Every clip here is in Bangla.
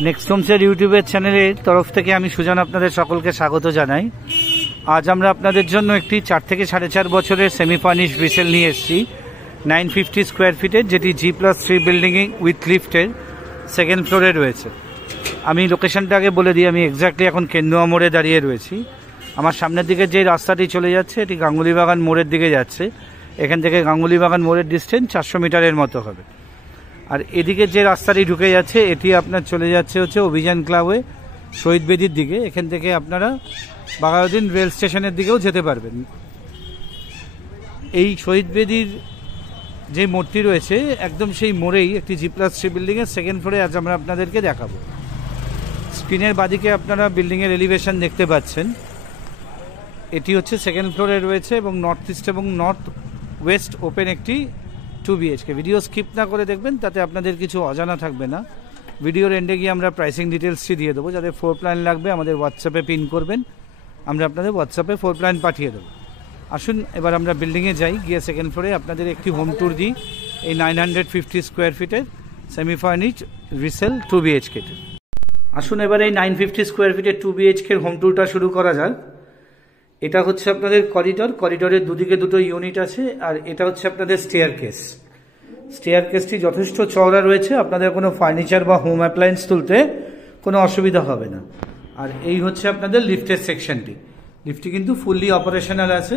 নেক্সট হোমসের ইউটিউবের চ্যানেলের তরফ থেকে আমি সুজন আপনাদের সকলকে স্বাগত জানাই। আজ আমরা আপনাদের জন্য একটি 4 থেকে 4.5 বছরের সেমি ফার্নিশ রিসেল নিয়ে এসেছি 950 স্কোয়ার ফিটের, যেটি G+3 বিল্ডিং উইথ লিফটের সেকেন্ড ফ্লোরে রয়েছে। আমি লোকেশনটা আগে বলে দিই, আমি এক্স্যাক্টলি এখন কেন্দুয়া মোড়ে দাঁড়িয়ে রয়েছি। আমার সামনের দিকে যে রাস্তাটি চলে যাচ্ছে এটি গাঙ্গুলি বাগান মোড়ের দিকে যাচ্ছে। এখান থেকে গাঙ্গুলি বাগান মোড়ের ডিস্টেন্স 400 মিটারের মতো হবে। আর এদিকে যে রাস্তাটি ঢুকে যাচ্ছে এটি আপনার চলে যাচ্ছে হচ্ছে অভিযান ক্লাবে শহীদ বেদির দিকে। এখান থেকে আপনারা বাঘাযতীন রেল স্টেশনের দিকেও যেতে পারবেন। এই শহীদ বেদির যে মোড়টি রয়েছে একদম সেই মোড়েই একটি G+3 বিল্ডিংয়ের সেকেন্ড ফ্লোরে আজ আমরা আপনাদেরকে দেখাবো। স্ক্রিনের বাদিকে আপনারা বিল্ডিংয়ের এলিভেশন দেখতে পাচ্ছেন। এটি হচ্ছে সেকেন্ড ফ্লোরে রয়েছে এবং নর্থ ইস্ট এবং নর্থ ওয়েস্ট ওপেন একটি 2 BHK। ভিডিও স্কিপ না করে দেখবেন, তাতে আপনাদের কিছু অজানা থাকবে না। ভিডিওর এন্ডে গিয়ে আমরা প্রাইসিং ডিটেলসটি দিয়ে দেবো। যাদের ফ্লোর প্ল্যান লাগবে আমাদের হোয়াটসঅ্যাপে পিন করবেন, আমরা আপনাদের হোয়াটসঅ্যাপে ফ্লোর প্ল্যান পাঠিয়ে দেবো। আসুন এবার আমরা বিল্ডিংয়ে যাই, গিয়ে সেকেন্ড ফ্লোরে আপনাদের একটি হোম ট্যুর দিই এই 950 স্কোয়ার ফিটের সেমি ফার্নিশ রিসেল 2 BHK। আসুন এবার এই 950 স্কোয়ার ফিটের 2 BHK হোম ট্যুরটা শুরু করা যাক। এটা হচ্ছে আপনাদের করিডরের দুদিকে দুটো ইউনিট আছে, আর এটা হচ্ছে আপনাদের স্টেয়ার কেসটি যথেষ্ট চওড়া রয়েছে। আপনাদের কোনো ফার্নিচার বা হোম অ্যাপ্লায়েন্স তুলতে কোনো অসুবিধা হবে না। আর এই হচ্ছে আপনাদের লিফটের সেকশনটি। লিফটটি কিন্তু ফুললি অপারেশনাল আছে,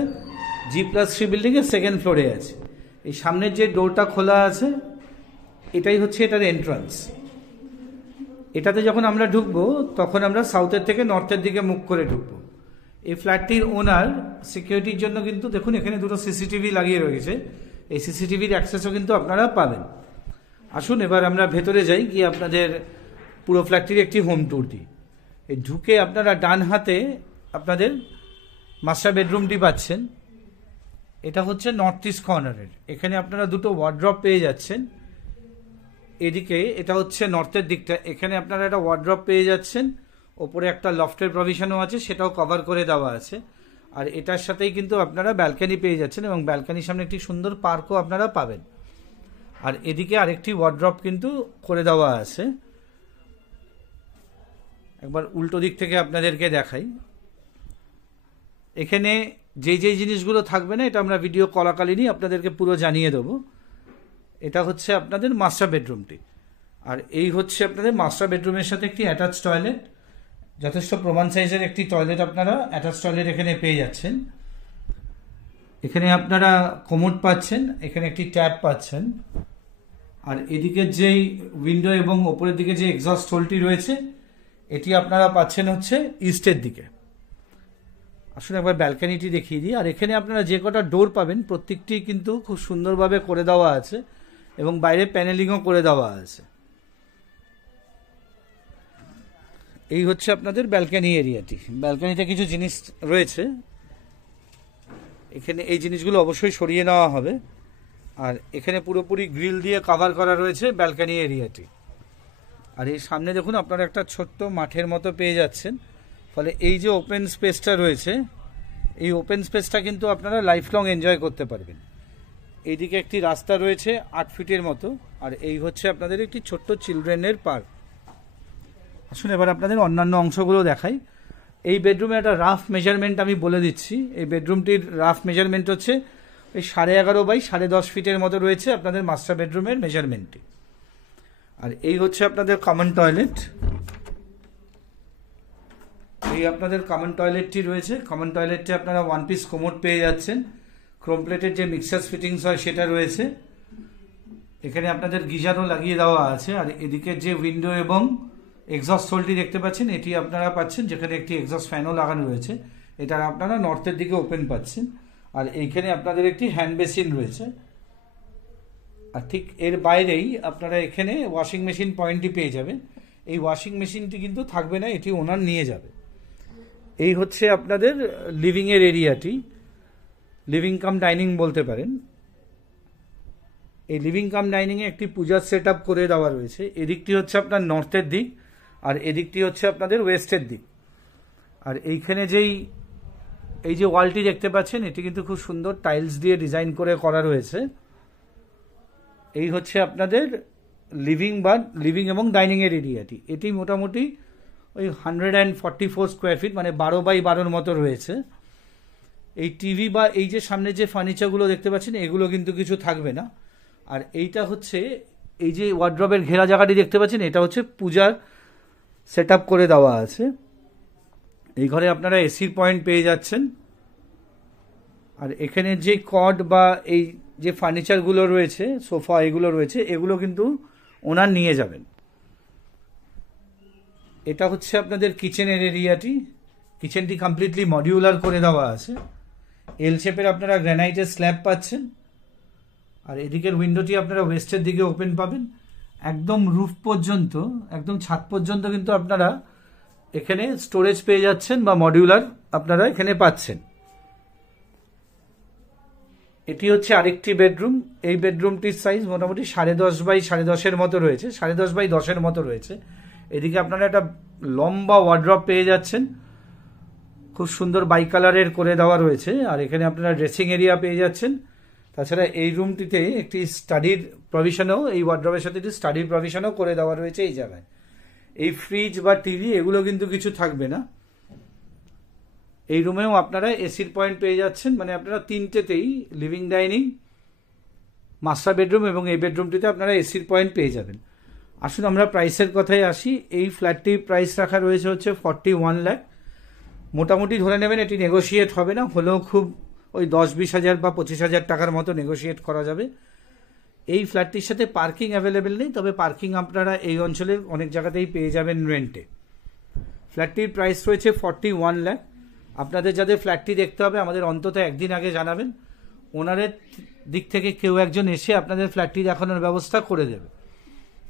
G+3 বিল্ডিংয়ের সেকেন্ড ফ্লোরে আছে। এই সামনের যে ডোরটা খোলা আছে এটাই হচ্ছে এটার এন্ট্রান্স। এটাতে যখন আমরা ঢুকবো তখন আমরা সাউথের থেকে নর্থের দিকে মুখ করে ঢুকবো। এই ফ্ল্যাটটির ওনার সিকিউরিটির জন্য কিন্তু দেখুন এখানে দুটো সিসিটিভি লাগিয়ে রয়েছে। এই সিসিটিভির অ্যাক্সেসও কিন্তু আপনারা পাবেন। আসুন এবার আমরা ভেতরে যাই, গিয়ে আপনাদের পুরো ফ্ল্যাটটির একটি হোম ট্যুর দিই। এই ঢুকে আপনারা ডান হাতে আপনাদের মাস্টার বেডরুমটি পাচ্ছেন। এটা হচ্ছে নর্থ ইস্ট কর্নারের। এখানে আপনারা দুটো ওয়ার্ড্রপ পেয়ে যাচ্ছেন। এদিকে এটা হচ্ছে নর্থের দিকটা, এখানে আপনারা একটা ওয়ার্ড্রপ পেয়ে যাচ্ছেন। ওপরে একটা লফটের প্রভিশনও আছে, সেটাও কভার করে দেওয়া আছে। আর এটার সাথেই কিন্তু আপনারা ব্যালকনি পেয়ে যাচ্ছেন এবং ব্যালকনির সামনে একটি সুন্দর পার্কও আপনারা পাবেন। আর এদিকে আরেকটি ওয়ার্ড্রপ কিন্তু করে দেওয়া আছে। একবার উল্টো দিক থেকে আপনাদেরকে দেখাই। এখানে যেই জিনিসগুলো থাকবে না এটা আমরা ভিডিও করাকালীনই আপনাদেরকে পুরো জানিয়ে দেবো। এটা হচ্ছে আপনাদের মাস্টার বেডরুমটি। আর এই হচ্ছে আপনাদের মাস্টার বেডরুমের সাথে একটি অ্যাটাচ টয়লেট। যথেষ্ট প্রমাণ সাইজের একটি টয়লেট আপনারা অ্যাটাচ টয়লেট এখানে পেয়ে যাচ্ছেন। এখানে আপনারা কোমোড পাচ্ছেন, এখানে একটি ট্যাপ পাচ্ছেন। আর এদিকে যেই উইন্ডো এবং ওপরের দিকে যে এক্সস্ট হোলটি রয়েছে এটি আপনারা পাচ্ছেন হচ্ছে ইস্টের দিকে। আসলে একবার ব্যালকনিটি দেখিয়ে দিই। আর এখানে আপনারা যে কটা ডোর পাবেন প্রত্যেকটি কিন্তু খুব সুন্দরভাবে করে দেওয়া আছে এবং বাইরে প্যানেলিংও করে দেওয়া আছে। এই হচ্ছে আপনাদের ব্যালকনি এরিয়াটি। ব্যালকনিতে কিছু জিনিস রয়েছে, এখানে এই জিনিসগুলো অবশ্যই সরিয়ে নেওয়া হবে। আর এখানে পুরোপুরি গ্রিল দিয়ে কভার করা রয়েছে ব্যালকনি এরিয়াটি। আর এই সামনে দেখুন আপনারা একটা ছোট্ট মাঠের মতো পেয়ে যাচ্ছেন। ফলে এই যে ওপেন স্পেসটা রয়েছে এই ওপেন স্পেসটা কিন্তু আপনারা লাইফ লং এনজয় করতে পারবেন। এইদিকে একটি রাস্তা রয়েছে 8 ফিটের মতো। আর এই হচ্ছে আপনাদের একটি ছোট্ট চিলড্রেনের পার্ক। আসুন এবার আপনাদের অন্যান্য অংশগুলো দেখাই। এই বেডরুমে একটা রাফ মেজারমেন্ট আমি বলে দিচ্ছি। এই বেডরুমটির রাফ মেজারমেন্ট হচ্ছে ওই 11.5 বাই 10.5 ফিটের মতো রয়েছে আপনাদের মাস্টার বেডরুমের মেজারমেন্টটি। আর এই হচ্ছে আপনাদের কমন টয়লেট। এই আপনাদের কমন টয়লেটটি রয়েছে। কমন টয়লেটটি আপনারা 1 পিস কোমোড পেয়ে যাচ্ছেন। ক্রোম প্লেটের যে মিক্সার ফিটিংস হয় সেটা রয়েছে। এখানে আপনাদের গিজারও লাগিয়ে দেওয়া আছে। আর এদিকে যে উইন্ডো এবং এক্সস্ট হোলটি দেখতে পাচ্ছেন এটি আপনারা পাচ্ছেন, যেখানে একটি এক্সস্ট ফ্যানও লাগানো রয়েছে। এটা আপনারা নর্থের দিকে ওপেন পাচ্ছেন। আর এইখানে আপনাদের একটি হ্যান্ড বেসিন রয়েছে। আর ঠিক এর বাইরেই আপনারা এখানে ওয়াশিং মেশিন পয়েন্টটি পেয়ে যাবেন। এই ওয়াশিং মেশিনটি কিন্তু থাকবে না, এটি ওনার নিয়ে যাবে। এই হচ্ছে আপনাদের লিভিংয়ের এরিয়াটি, লিভিং কাম ডাইনিং বলতে পারেন। এই লিভিং কাম ডাইনিংয়ে একটি পূজার সেট আপ করে দেওয়া রয়েছে। এদিকটি হচ্ছে আপনার নর্থের দিক আর এদিকটি হচ্ছে আপনাদের ওয়েস্টের দিক। আর এইখানে এই যে ওয়ালটি দেখতে পাচ্ছেন এটি কিন্তু খুব সুন্দর টাইলস দিয়ে ডিজাইন করে করা রয়েছে। এই হচ্ছে আপনাদের লিভিং এবং ডাইনিংয়ের এরিয়াটি, এটি মোটামুটি ওই 144 স্কোয়ার ফিট, মানে 12x12 মতো রয়েছে। এই টিভি বা এই যে সামনে যে ফার্নিচারগুলো দেখতে পাচ্ছেন এগুলো কিন্তু কিছু থাকবে না। আর এইটা হচ্ছে এই যে ওয়ার্ড্রবের ঘেরা জায়গাটি দেখতে পাচ্ছেন, এটা হচ্ছে পূজার সেট আপ করে দেওয়া আছে। এই ঘরে আপনারা এসির পয়েন্ট পেয়ে যাচ্ছেন। আর এখানে যে কট বা এই যে ফার্নিচারগুলো রয়েছে, সোফা এগুলো রয়েছে, এগুলো কিন্তু ওনার নিয়ে যাবেন। এটা হচ্ছে আপনাদের কিচেনের এরিয়াটি। কিচেনটি কমপ্লিটলি মডিউলার করে দেওয়া আছে। এল শেপের আপনারা গ্রানাইটের স্ল্যাব পাচ্ছেন। আর এদিকের উইন্ডোটি আপনারা ওয়েস্টের দিকে ওপেন পাবেন। একদম রুফ পর্যন্ত, একদম ছাদ পর্যন্ত কিন্তু আপনারা এখানে স্টোরেজ পেয়ে যাচ্ছেন বা মডিউলার আপনারা এখানে পাচ্ছেন। এটি হচ্ছে আরেকটি বেডরুম। এই বেডরুমটির সাইজ মোটামুটি 10.5x10 মতো রয়েছে, 10.5x10 মতো রয়েছে। এদিকে আপনারা একটা লম্বা ওয়ার্ড্রপ পেয়ে যাচ্ছেন, খুব সুন্দর বাই কালারের করে দেওয়া রয়েছে। আর এখানে আপনারা ড্রেসিং এরিয়া পেয়ে যাচ্ছেন। তাছাড়া এই রুমটিতে একটি স্টাডির প্রভিশনও, এই ওয়ার্ড্রপের সাথে একটি স্টাডির প্রভিশনও করে দেওয়া রয়েছে এই জায়গায়। এই ফ্রিজ বা টিভি এগুলো কিন্তু কিছু থাকবে না। এই রুমেও আপনারা এসির পয়েন্ট পেয়ে যাচ্ছেন, মানে আপনারা তিনটেতেই, লিভিং, ডাইনিং, মাস্টার বেডরুম এবং এই বেডরুমটিতে আপনারা এসির পয়েন্ট পেয়ে যাবেন। আসুন আমরা প্রাইসের কথায় আসি। এই ফ্ল্যাটটির প্রাইস রাখা রয়েছে হচ্ছে 41 লাখ। মোটামুটি ধরে নেবেন এটি নেগোশিয়েট হবে না, হলেও খুব ওই 10-20 হাজার বা 25 হাজার টাকার মতো নেগোশিয়েট করা যাবে। এই ফ্ল্যাটটির সাথে পার্কিং অ্যাভেলেবেল নেই, তবে পার্কিং আপনারা এই অঞ্চলের অনেক জায়গাতেই পেয়ে যাবেন রেন্টে। ফ্ল্যাটটির প্রাইস রয়েছে 41 লাখ। আপনাদের যাদের ফ্ল্যাটটি দেখতে হবে আমাদের অন্তত একদিন আগে জানাবেন, ওনারের দিক থেকে কেউ একজন এসে আপনাদের ফ্ল্যাটটি দেখানোর ব্যবস্থা করে দেবে।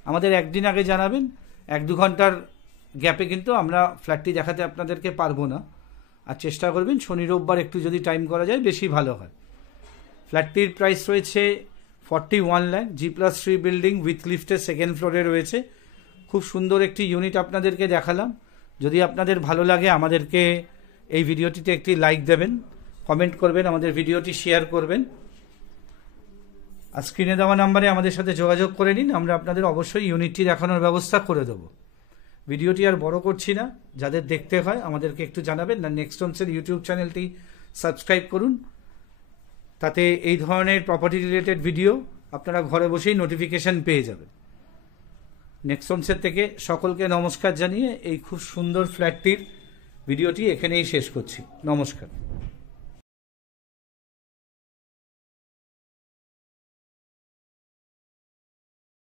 আমাদের একদিন আগে জানাবেন, 1-2 ঘন্টার গ্যাপে কিন্তু আমরা ফ্ল্যাটটি দেখাতে আপনাদেরকে পারবো না। আর চেষ্টা করবেন শনি রোববার একটু যদি টাইম করা যায় বেশি ভালো হয়। ফ্ল্যাটটির প্রাইস রয়েছে 41 লাখ। G+3 বিল্ডিং উইথ লিফটের 2nd ফ্লোরে রয়েছে। খুব সুন্দর একটি ইউনিট আপনাদেরকে দেখালাম। যদি আপনাদের ভালো লাগে আমাদেরকে এই ভিডিওটিতে একটি লাইক দেবেন, কমেন্ট করবেন, আমাদের ভিডিওটি শেয়ার করবেন। আর স্ক্রিনে দেওয়া নাম্বারে আমাদের সাথে যোগাযোগ করে নিন, আমরা আপনাদের অবশ্যই ইউনিটটি দেখানোর ব্যবস্থা করে দেবো। ভিডিওটি আর বড় করছি না, যাদের দেখতে হয় আমাদেরকে একটু জানাবেন। না নেক্সট হোমসের ইউটিউব চ্যানেলটি সাবস্ক্রাইব করুন, তাতে এই ধরনের প্রপার্টি রিলেটেড ভিডিও আপনারা ঘরে বসেই নোটিফিকেশন পেয়ে যাবেন। নেক্সট হোমসের থেকে সকলকে নমস্কার জানিয়ে এই খুব সুন্দর ফ্ল্যাটটির ভিডিওটি এখানেই শেষ করছি। নমস্কার।